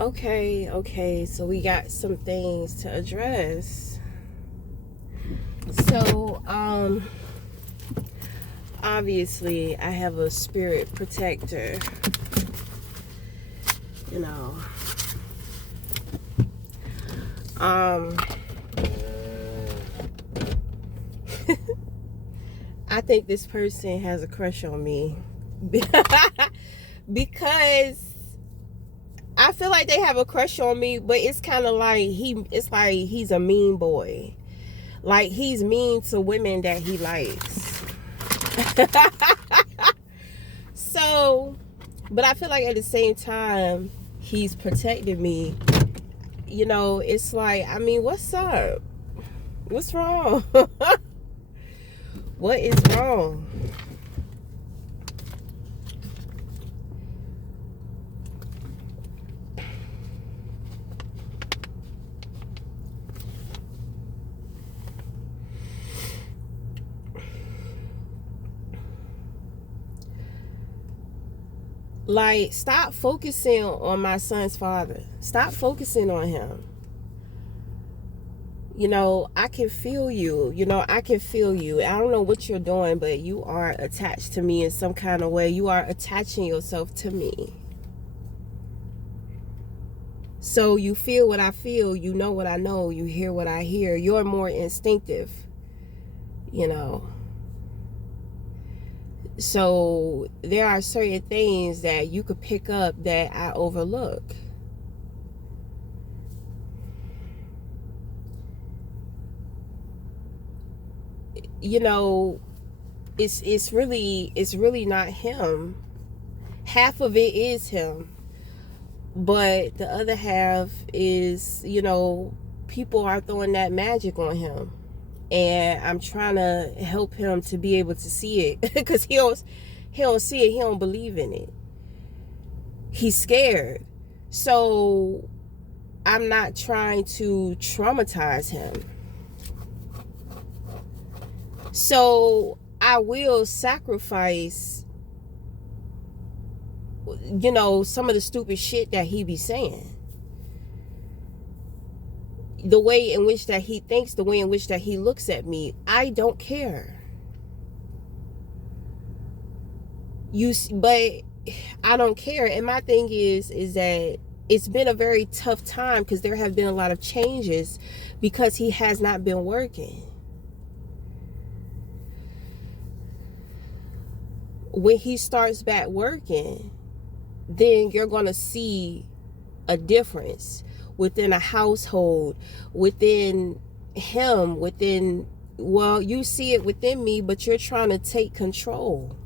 Okay, so we got some things to address. So, obviously I have a spirit protector, you know. I think this person has a crush on me because I feel like they have a crush on me, but it's kind of like it's like he's a mean boy. Like he's mean to women that he likes. So, but I feel like at the same time, he's protected me. You know, it's like, I mean, what's up? What's wrong? What is wrong? Like, stop focusing on my son's father. Stop focusing on him. You know, I can feel you. You know, I can feel you. I don't know what you're doing, but you are attached to me in some kind of way. You are attaching yourself to me. So you feel what I feel. You know what I know. You hear what I hear. You're more instinctive, you know. So there are certain things that you could pick up that I overlook. You know, it's really not him. Half of it is him, but the other half is, you know, people are throwing that magic on him, and I'm trying to help him to be able to see it because he don't see it. He don't believe in it. He's scared. So I'm not trying to traumatize him. So I will sacrifice, you know, some of the stupid shit that he be saying. The way in which that he thinks, the way in which that he looks at me, I don't care. But I don't care. And my thing is that it's been a very tough time because there have been a lot of changes because he has not been working. When he starts back working, then you're going to see a difference within a household, within him, within, well, you see it within me, but you're trying to take control.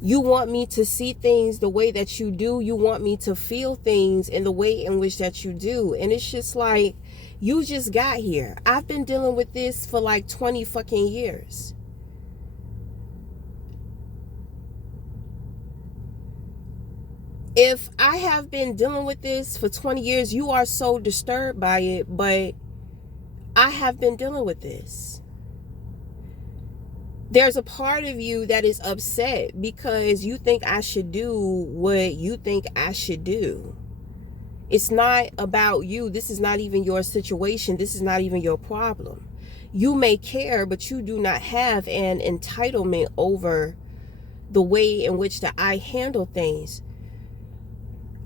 You want me to see things the way that you do. You want me to feel things in the way in which that you do. And it's just like, you just got here. I've been dealing with this for like 20 fucking years. If I have been dealing with this for 20 years, you are so disturbed by it, but I have been dealing with this. There's a part of you that is upset because you think I should do what you think I should do. It's not about you. This is not even your situation. This is not even your problem. You may care, but you do not have an entitlement over the way in which that I handle things.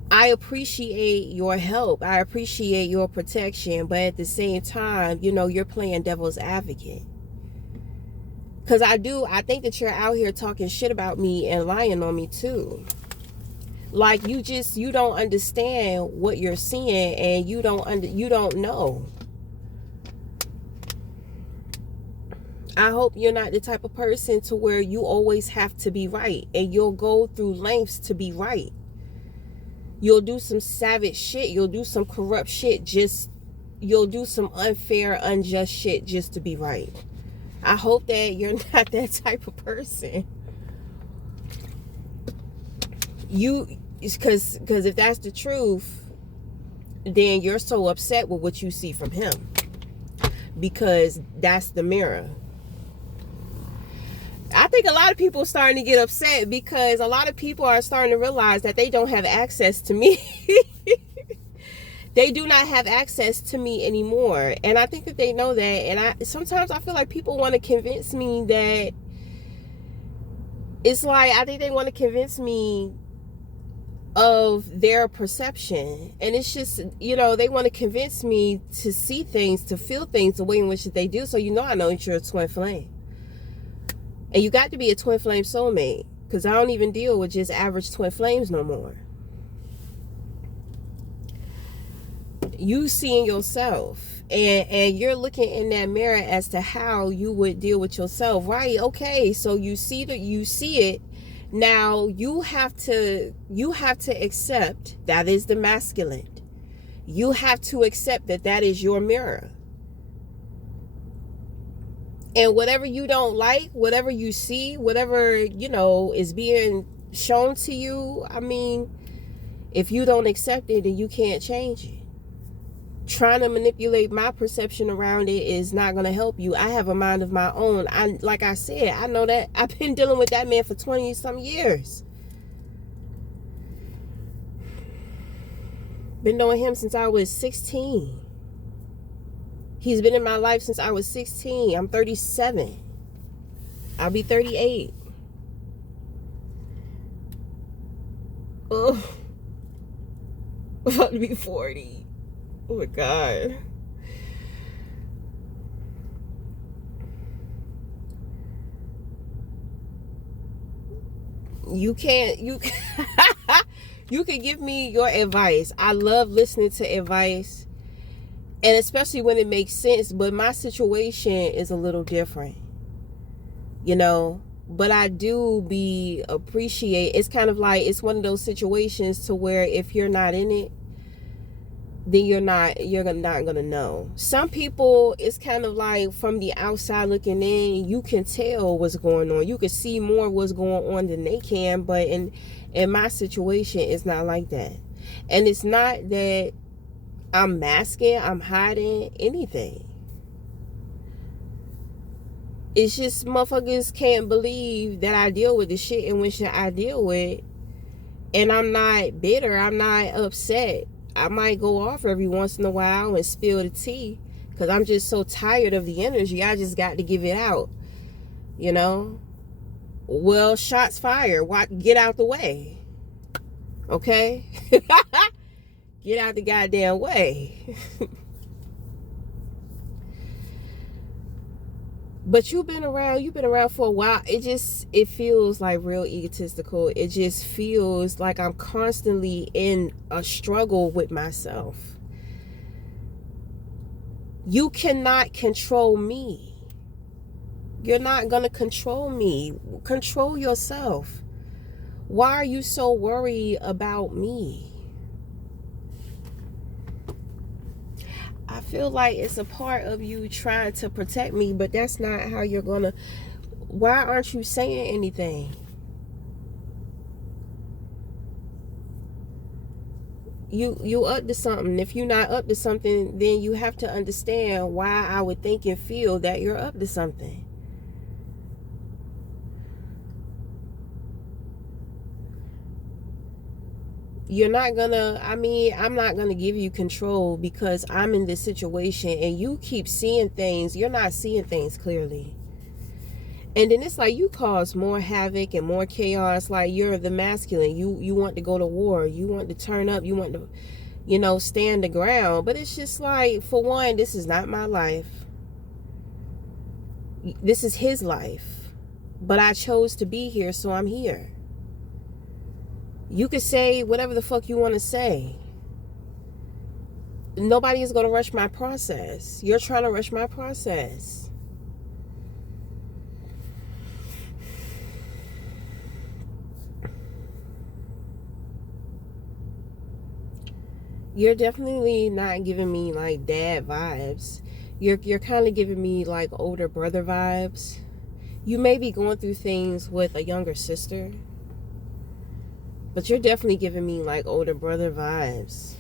I appreciate your help. I appreciate your protection. But at the same time, you know, you're playing devil's advocate. Because I think that you're out here talking shit about me and lying on me too. Like you don't understand what you're seeing, and you don't know. I hope you're not the type of person to where you always have to be right, and you'll go through lengths to be right. You'll do some savage shit. You'll do some corrupt shit. You'll do some unfair, unjust shit just to be right. I hope that you're not that type of person. Because if that's the truth, then you're so upset with what you see from him. Because that's the mirror. I think a lot of people are starting to get upset because a lot of people are starting to realize that they don't have access to me. They do not have access to me anymore. And I think that they know that. And sometimes I feel like people want to convince me that it's like, I think they want to convince me of their perception. And it's just, they want to convince me to see things, to feel things the way in which they do. So I know that you're a twin flame. And you got to be a twin flame soulmate, because I don't even deal with just average twin flames no more. You seeing yourself, and you're looking in that mirror as to how you would deal with yourself, right? Okay, so you see it. Now you have to accept that is the masculine. You have to accept that is your mirror. And whatever you don't like, whatever you see, whatever, is being shown to you, I mean, if you don't accept it, then you can't change it. Trying to manipulate my perception around it is not going to help you. I have a mind of my own. Like I said, I know that. I've been dealing with that man for 20 some years. Been knowing him since I was 16. He's been in my life since I was 16. I'm 37. I'll be 38. Oh, I'm about to be 40. Oh my God. You can give me your advice. I love listening to advice, and especially when it makes sense, but my situation is a little different, but I do appreciate. It's kind of like, it's one of those situations to where if you're not in it, then you're not gonna know. Some people, it's kind of like from the outside looking in, you can tell what's going on. You can see more what's going on than they can. But in my situation, it's not like that. And it's not that I'm masking, I'm hiding anything. It's just motherfuckers can't believe that I deal with the shit in which I deal with. And I'm not bitter, I'm not upset. I might go off every once in a while and spill the tea, because I'm just so tired of the energy. I just got to give it out, Well, shots fired. Get out the way. Okay? Get out the goddamn way. But you've been around for a while. It feels like real egotistical. It just feels like I'm constantly in a struggle with myself. You cannot control me. You're not going to control me. Control yourself. Why are you so worried about me? I feel like it's a part of you trying to protect me, but that's not how you're gonna. Why aren't you saying anything? You up to something. If you're not up to something, then you have to understand why I would think and feel that you're up to something. You're not gonna, I'm not gonna give you control, because I'm in this situation and you keep seeing things. You're not seeing things clearly. And then it's like you cause more havoc and more chaos. Like, you're the masculine. You want to go to war. You want to turn up. You want to, stand the ground. But it's just like, for one, this is not my life. This is his life. But I chose to be here, so I'm here. You can say whatever the fuck you want to say. Nobody is going to rush my process. You're trying to rush my process. You're definitely not giving me like dad vibes. You're kind of giving me like older brother vibes. You may be going through things with a younger sister, but you're definitely giving me like older brother vibes.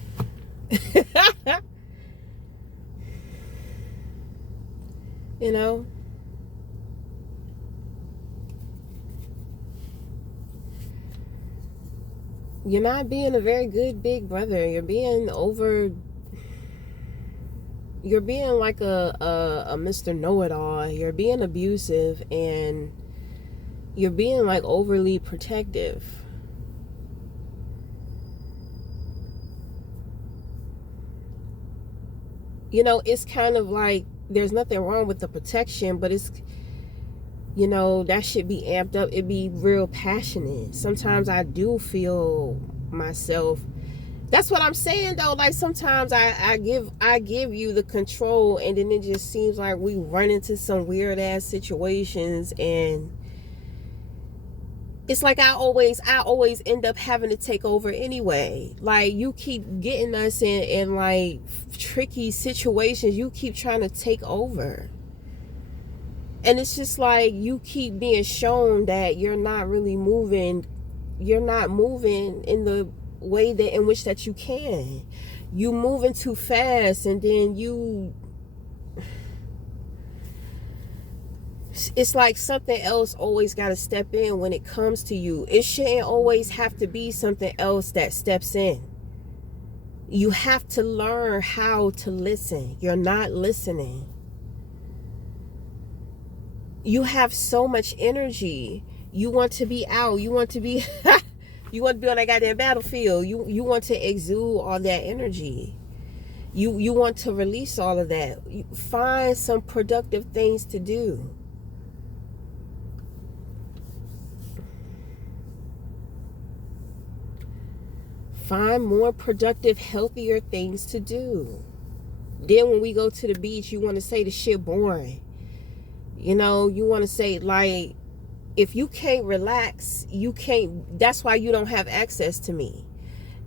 You're not being a very good big brother. You're being over you're being like a Mr. Know-it-all. You're being abusive, and you're being like overly protective. You know, it's kind of like there's nothing wrong with the protection, but it's, you know, that should be amped up. It be real passionate. Sometimes I do feel myself. That's what I'm saying though. Like sometimes I give you the control, and then it just seems like we run into some weird ass situations, and it's like I always end up having to take over anyway. Like you keep getting us in like tricky situations. You keep trying to take over. And it's just like you keep being shown that you're not really moving. You're not moving in the way that in which that you can. You moving too fast, and then it's like something else always got to step in when it comes to you. It shouldn't always have to be something else that steps in. You have to learn how to listen. You're not listening. You have so much energy. You want to be out. You want to be you want to be on that goddamn battlefield. You want to exude all that energy. You want to release all of that. Find some productive things to do. Find more productive, healthier things to do. Then when we go to the beach, you want to say the shit boring. You know, you want to say, like, if you can't relax, you can't. That's why you don't have access to me.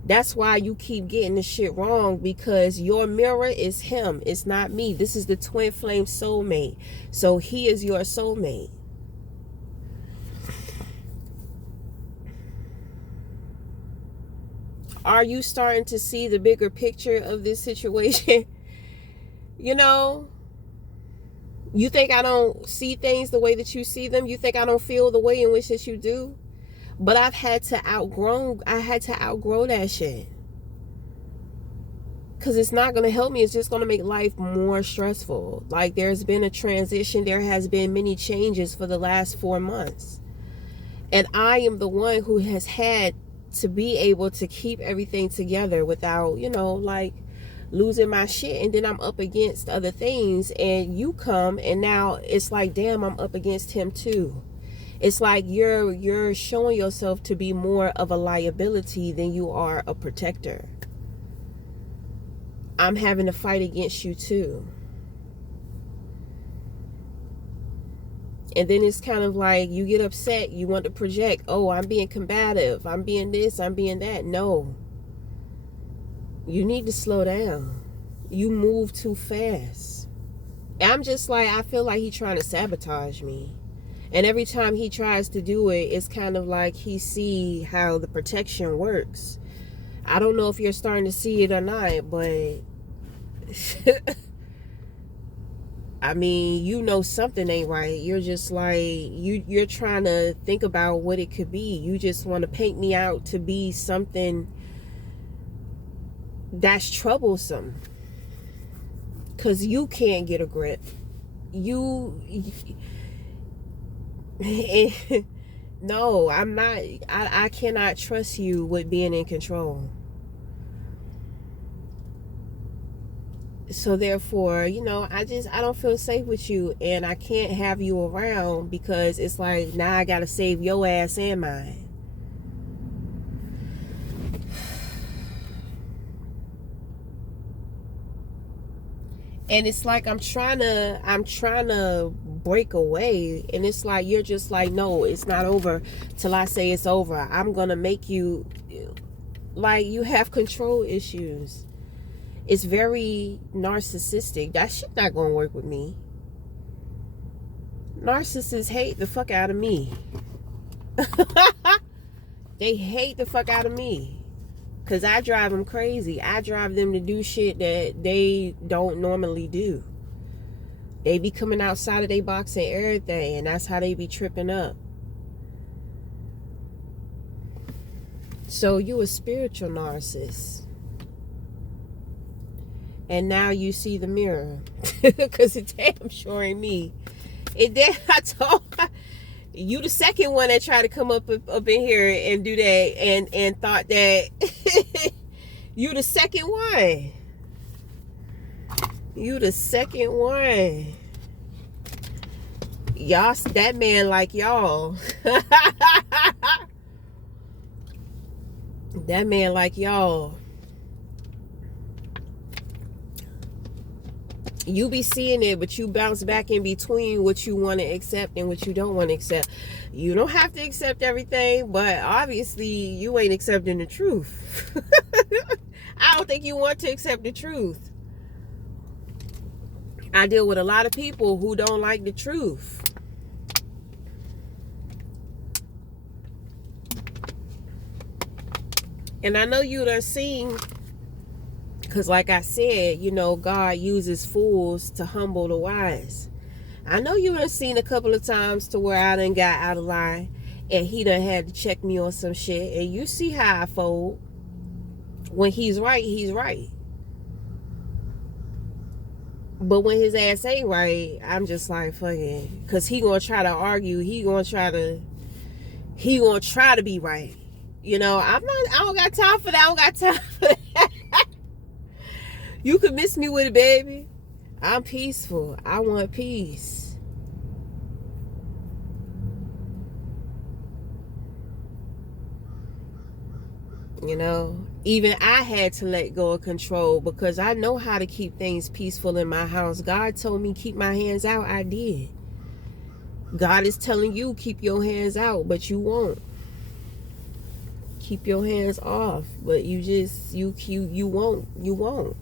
That's why you keep getting the shit wrong, because your mirror is him. It's not me. This is the twin flame soulmate. So he is your soulmate. Are you starting to see the bigger picture of this situation? You know, you think I don't see things the way that you see them? You think I don't feel the way in which that you do? But I had to outgrow that shit. Because it's not going to help me. It's just going to make life more stressful. Like, there's been a transition. There has been many changes for the last 4 months. And I am the one who has had to be able to keep everything together without, you know, like losing my shit. And then I'm up against other things, and you come, and now it's like, damn, I'm up against him too. It's like you're showing yourself to be more of a liability than you are a protector. I'm having to fight against you too. And then it's kind of like you get upset. You want to project, oh, I'm being combative. I'm being this. I'm being that. No. You need to slow down. You move too fast. I'm just like, I feel like he's trying to sabotage me. And every time he tries to do it, it's kind of like he see how the protection works. I don't know if you're starting to see it or not, but I mean, you know something ain't right. You're just like, you're trying to think about what it could be. You just want to paint me out to be something that's troublesome. Because you can't get a grip. No, I'm not. I cannot trust you with being in control. So therefore, you know, I don't feel safe with you, and I can't have you around, because it's like, now I gotta save your ass and mine. And it's like I'm trying to break away, and it's like you're just like, no, it's not over till I say it's over. I'm gonna make you, like, you have control issues. It's very narcissistic. That shit not gonna work with me. Narcissists hate the fuck out of me. They hate the fuck out of me, because I drive them crazy. I drive them to do shit that they don't normally do. They be coming outside of their box and everything, and that's how they be tripping up. So you a spiritual narcissist. And now you see the mirror. Because it damn sure ain't me. I told you the second one that tried to come up in here and do that and thought that you the second one. You the second one. Y'all, that man like y'all. That man like y'all. You be seeing it, but you bounce back in between what you want to accept and what you don't want to accept. You don't have to accept everything, but obviously you ain't accepting the truth. I don't think you want to accept the truth. I deal with a lot of people who don't like the truth. And I know you done seen, because like I said, you know, God uses fools to humble the wise. I know you done seen a couple of times to where I done got out of line and he done had to check me on some shit. And you see how I fold. When he's right, he's right. But when his ass ain't right, I'm just like, fuck it. Because he gonna try to argue. He gonna try to be right. You know, I don't got time for that. I don't got time for that. You could miss me with it, baby. I'm peaceful. I want peace. You know, even I had to let go of control because I know how to keep things peaceful in my house. God told me keep my hands out. I did. God is telling you keep your hands out, but you won't. Keep your hands off, but you won't. You won't.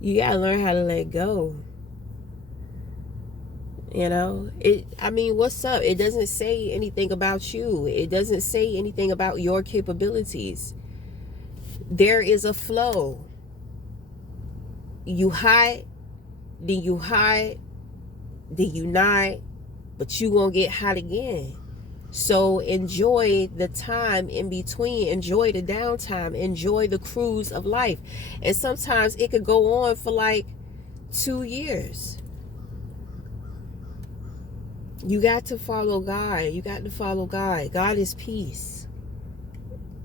You gotta learn how to let go. You know, I mean, what's up? It doesn't say anything about you. It doesn't say anything about your capabilities. There is a flow. You hide, then you hide, then you not, but you gonna get hot again. So enjoy the time in between. Enjoy the downtime. Enjoy the cruise of life. And sometimes it could go on for like 2 years. You got to follow God. You got to follow God. God is peace.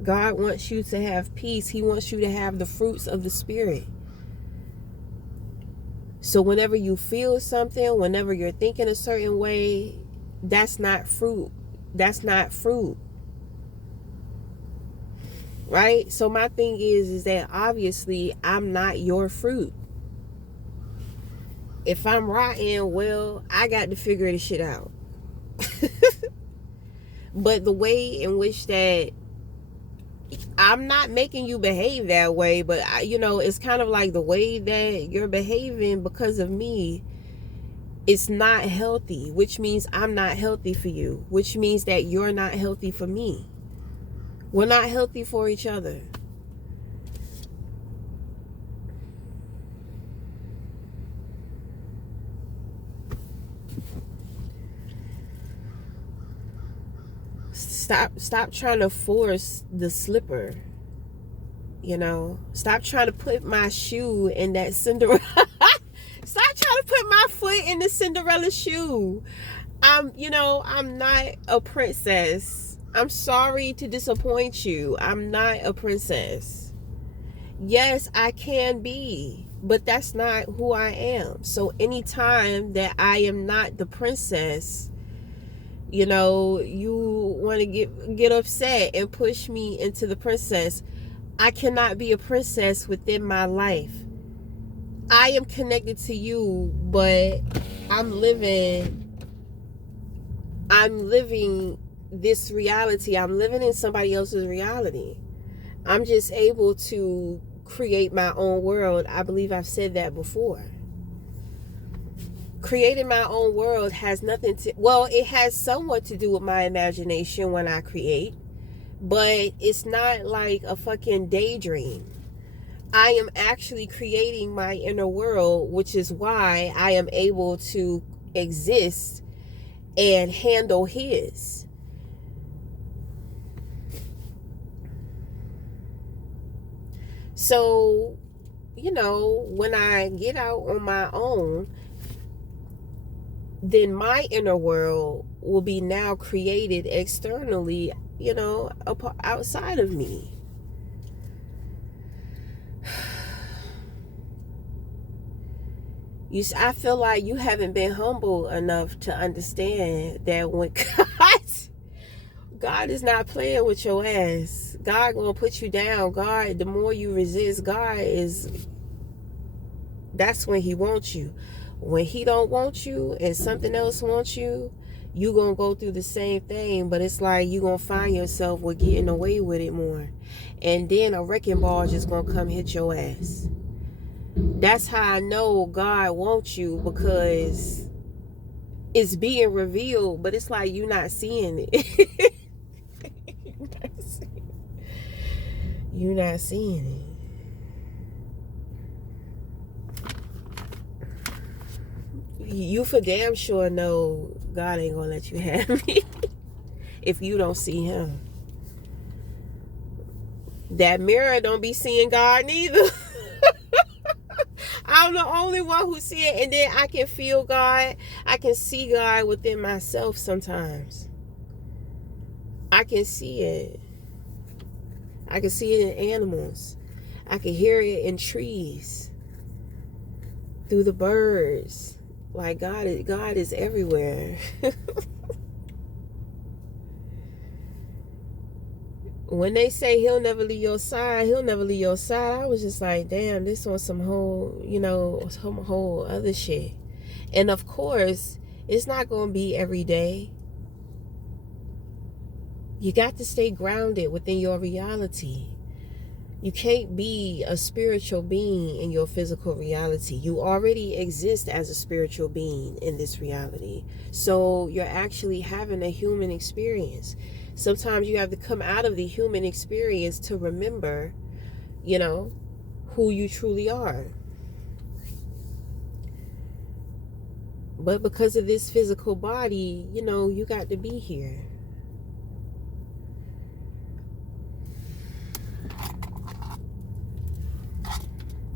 God wants you to have peace. He wants you to have the fruits of the Spirit. So whenever you feel something, whenever you're thinking a certain way, that's not fruit. That's not fruit. Right? So my thing is that obviously I'm not your fruit. If I'm rotten, well, I got to figure this shit out. But the way in which that I'm not making you behave that way, but you know, it's kind of like the way that you're behaving because of me. It's not healthy, which means I'm not healthy for you, which means that you're not healthy for me. We're not healthy for each other. Stop trying to force the slipper. You know, stop trying to put my shoe in that Cinderella. Stop trying to put my foot in the Cinderella shoe. You know, I'm not a princess. I'm sorry to disappoint you. I'm not a princess. Yes, I can be, but that's not who I am. So anytime that I am not the princess, you know, you want to get upset and push me into the princess. I cannot be a princess within my life. I am connected to you, but I'm living this reality. I'm living in somebody else's reality. I'm just able to create my own world. I believe I've said that before. Creating my own world has nothing to, well, it has somewhat to do with my imagination when I create, but it's not like a fucking daydream. I am actually creating my inner world, which is why I am able to exist and handle his. So, when I get out on my own, then my inner world will be now created externally, outside of me. I feel like you haven't been humble enough to understand that when God is not playing with your ass. God gonna put you down. God, the more you resist, that's when he wants you. When he don't want you and something else wants you, you gonna go through the same thing, but it's like you gonna find yourself with getting away with it more. And then a wrecking ball just gonna come hit your ass. That's how I know God wants you, because it's being revealed, but it's like you're not seeing it. You're not seeing it. You for damn sure know God ain't gonna let you have me if you don't see him. That mirror don't be seeing God neither. I'm the only one who see it, and then I can feel God. I can see God within myself sometimes. I can see it. I can see it in animals. I can hear it in trees, through the birds. Like God is everywhere. When they say he'll never leave your side, I was just like, damn, this on some whole other shit. And of course, it's not going to be every day. You got to stay grounded within your reality. You can't be a spiritual being in your physical reality. You already exist as a spiritual being in this reality. So you're actually having a human experience. Sometimes you have to come out of the human experience to remember, who you truly are. But because of this physical body, you got to be here.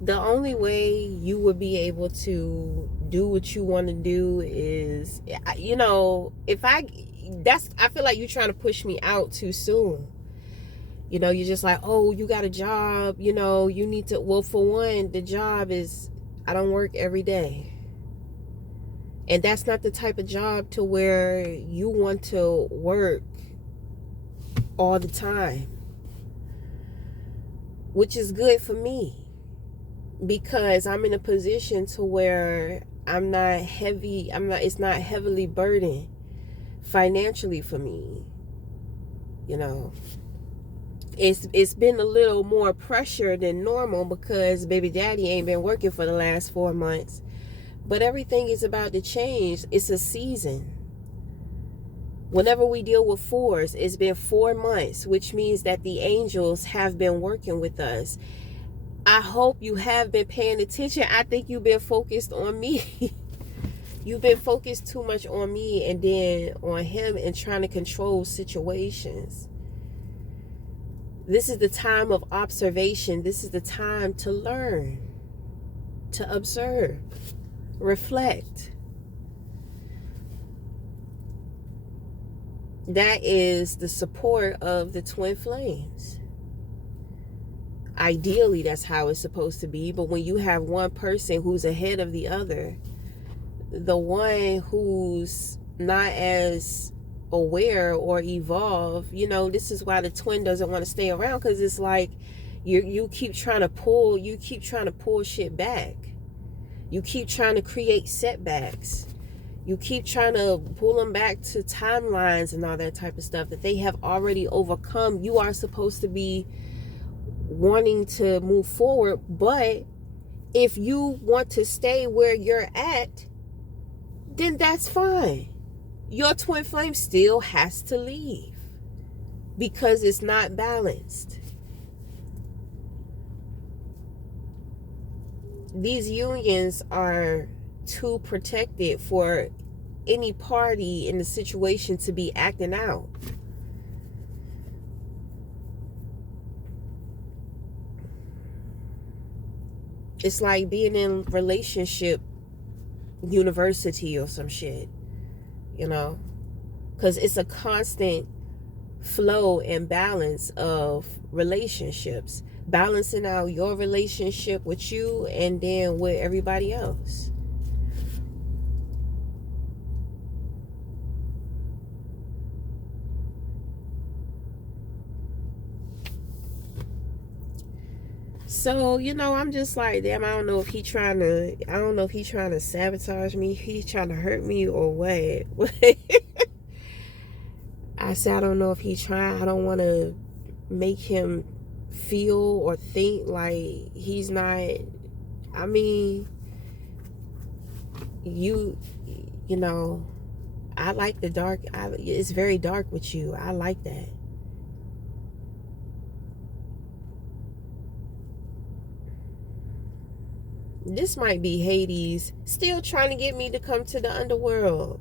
The only way you would be able to do what you want to do is, I feel like you're trying to push me out too soon. You're just like, oh, you got a job, you need to, well, for one, the job is, I don't work every day. And that's not the type of job to where you want to work all the time, which is good for me. Because I'm in a position to where it's not heavily burdened financially for me. It's been a little more pressure than normal because baby daddy ain't been working for the last 4 months. But everything is about to change. It's a season. Whenever we deal with fours, it's been 4 months, which means that the angels have been working with us. I hope you have been paying attention. I think you've been focused on me. You've been focused too much on me and then on him and trying to control situations. This is the time of observation. This is the time to learn, to observe, reflect. That is the support of the twin flames. Ideally, that's how it's supposed to be. But when you have one person who's ahead of the other, the one who's not as aware or evolved, this is why the twin doesn't want to stay around, because it's like you keep trying to pull shit back. You keep trying to create setbacks. You keep trying to pull them back to timelines and all that type of stuff that they have already overcome. You are supposed to be wanting to move forward, but if you want to stay where you're at, then that's fine. Your twin flame still has to leave because it's not balanced. These unions are too protected for any party in the situation to be acting out. It's like being in relationship university or some shit, you know, because it's a constant flow and balance of relationships, balancing out your relationship with you and then with everybody else. So, I'm just like, damn, I don't know if he trying to sabotage me, he's trying to hurt me or what. I said, I don't know if he's trying. I don't want to make him feel or think like he's not. I mean, you know, I like the dark. It's very dark with you. I like that. This might be Hades still trying to get me to come to the underworld.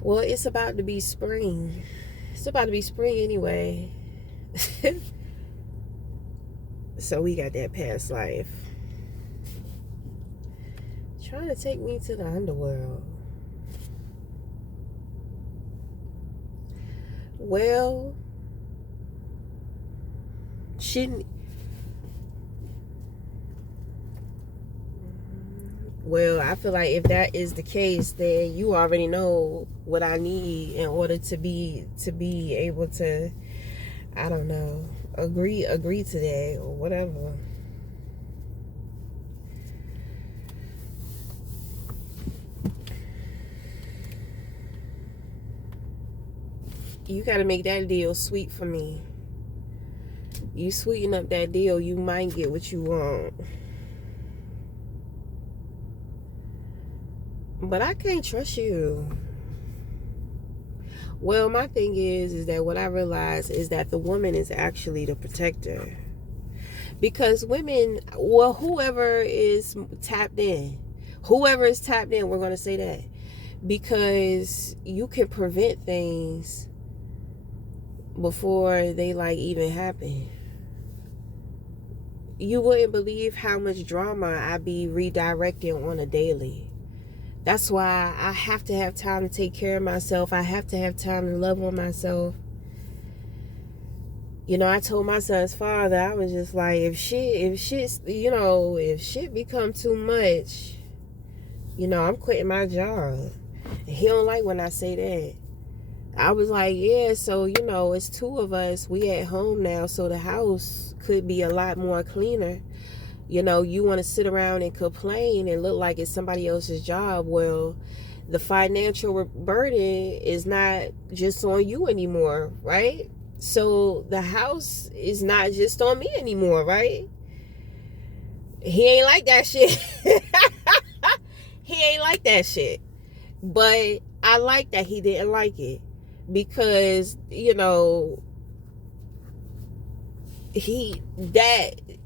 Well, it's about to be spring. It's about to be spring anyway. So we got that past life. Trying to take me to the underworld. Well, shouldn't. Well, I feel like if that is the case, then you already know what I need in order to be able to, I don't know, agree to that or whatever. You got to make that deal sweet for me. You sweeten up that deal, you might get what you want. But I can't trust you. Well, my thing is that what I realize is that the woman is actually the protector. Because women, well, whoever is tapped in, we're going to say that. Because you can prevent things before they like even happen. You wouldn't believe how much drama I be redirecting on a daily. That's why I have to have time to take care of myself. I have to have time to love on myself. I told my son's father, I was just like, if shit become too much, I'm quitting my job. And he don't like when I say that. I was like, yeah, so, it's two of us. We at home now, so the house could be a lot more cleaner. You want to sit around and complain and look like it's somebody else's job. Well, the financial burden is not just on you anymore, right? So the house is not just on me anymore, right? He ain't like that shit. He ain't like that shit. But I like that he didn't like it. Because,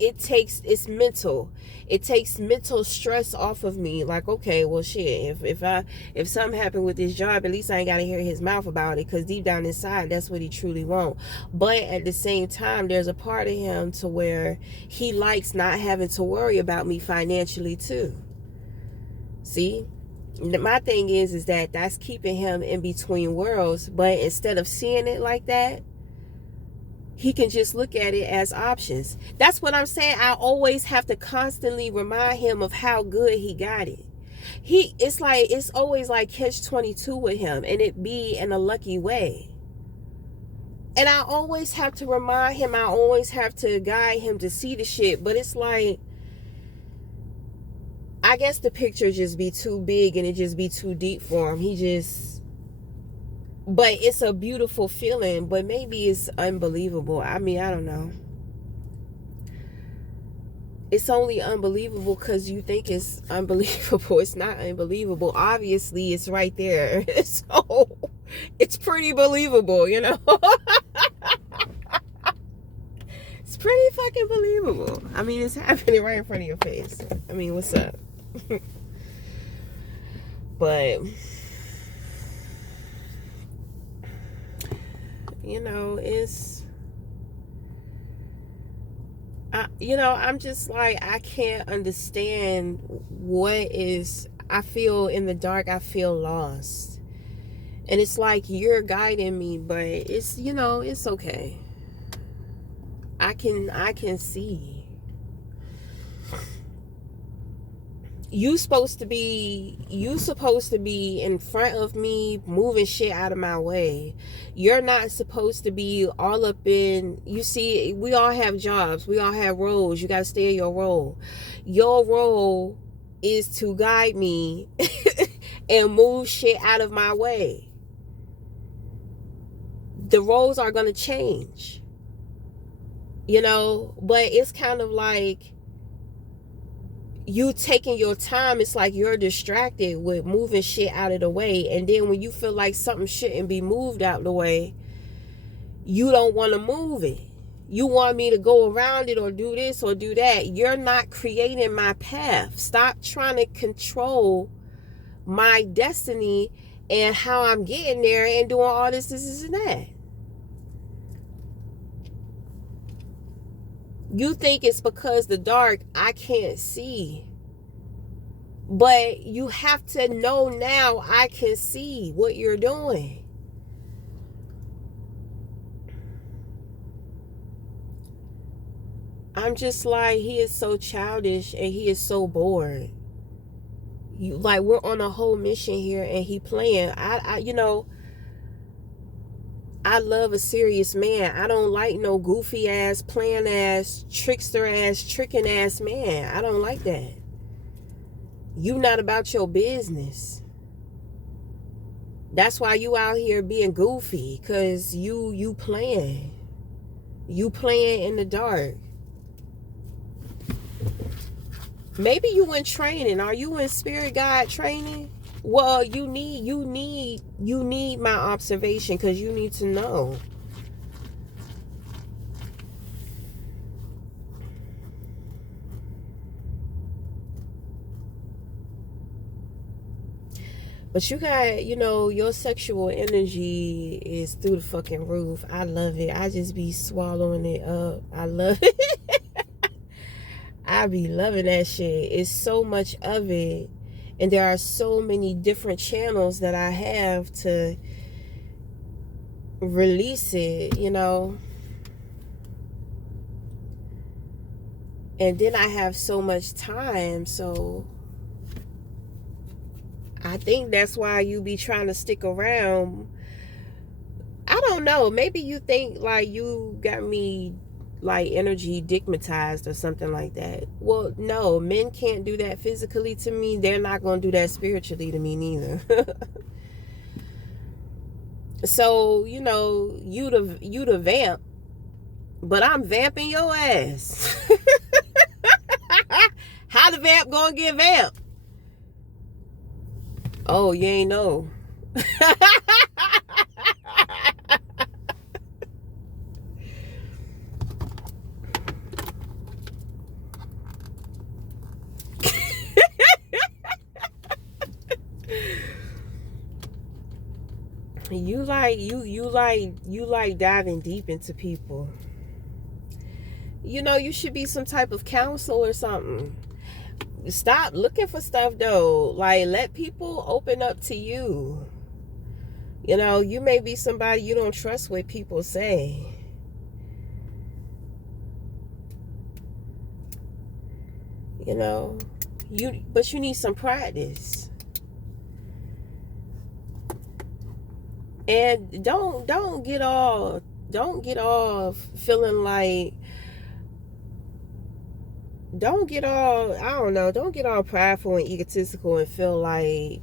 it's mental. It takes mental stress off of me. Like, okay, well, shit, if something happened with this job, at least I ain't gotta hear his mouth about it, because deep down inside, that's what he truly wants. But at the same time, there's a part of him to where he likes not having to worry about me financially too. See, my thing is that that's keeping him in between worlds. But instead of seeing it like that, he can just look at it as options. That's what I'm saying. I always have to constantly remind him of how good he got it. It's always like catch-22 with him, and it be in a lucky way. And I always have to remind him, I always have to guide him to see the shit. But it's like, I guess the picture just be too big and it just be too deep for him. But it's a beautiful feeling, but maybe it's unbelievable. I mean, I don't know. It's only unbelievable because you think it's unbelievable. It's not unbelievable. Obviously, it's right there. So, it's pretty believable, It's pretty fucking believable. I mean, it's happening right in front of your face. I mean, what's up? But I'm just like, I can't understand what is, I feel in the dark, I feel lost. And it's like you're guiding me, but it's, it's okay. I can see. You supposed to be in front of me, moving shit out of my way. You're not supposed to be all up in, you see, we all have jobs, we all have roles. You got to stay in your role. Your role is to guide me and move shit out of my way. The roles are going to change, but it's kind of like you taking your time. It's like you're distracted with moving shit out of the way, and then when you feel like something shouldn't be moved out of the way, you don't want to move it. You want me to go around it or do this or do that. You're not creating my path. Stop trying to control my destiny and how I'm getting there and doing all this and that. You think it's because the dark I can't see. But you have to know now I can see what you're doing. I'm just like, he is so childish and he is so bored. Like, we're on a whole mission here and he playing. I love a serious man. I don't like no goofy ass, playing ass, trickster ass, tricking ass man. I don't like that. You not about your business. That's why you out here being goofy, cause you playing. You playing in the dark. Maybe you in training. Are you in spirit guide training? Well, you need my observation, because you need to know. But you got, your sexual energy is through the fucking roof. I love it. I just be swallowing it up. I love it. I be loving that shit. It's so much of it. And there are so many different channels that I have to release it, And then I have so much time, so I think that's why you be trying to stick around. I don't know. Maybe you think like you got me like energy digmatized or something like that. Well, no, men can't do that physically to me. They're not going to do that spiritually to me neither. So, you the vamp, but I'm vamping your ass. How the vamp gonna get vamp? Oh, you ain't know. You like diving deep into people. You should be some type of counselor or something. Stop looking for stuff though. Like, let people open up to you. You may be somebody you don't trust what people say. But you need some practice. And don't get all feeling like, don't get all prideful and egotistical and feel like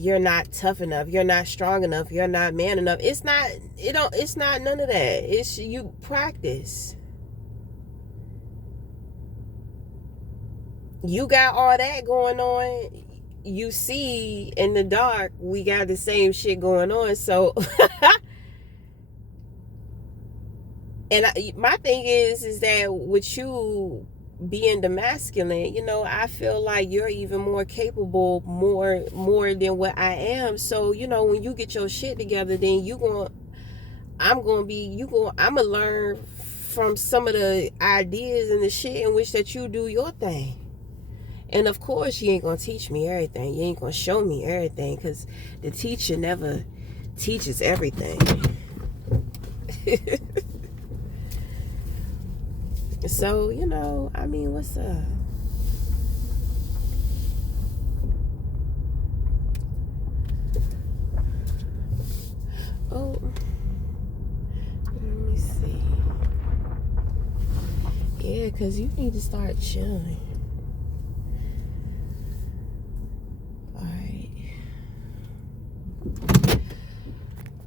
you're not tough enough, you're not strong enough, you're not man enough. It's not none of that. It's you practice. You got all that going on. You see, in the dark, we got the same shit going on. So, and my thing is that with you being the masculine, I feel like you're even more capable, more than what I am. So, when you get your shit together, then I'm gonna learn from some of the ideas and the shit in which that you do your thing. And of course, you ain't gonna teach me everything. You ain't gonna show me everything, because the teacher never teaches everything. So, you know, I mean, what's up? Oh, let me see. Yeah, because you need to start chilling.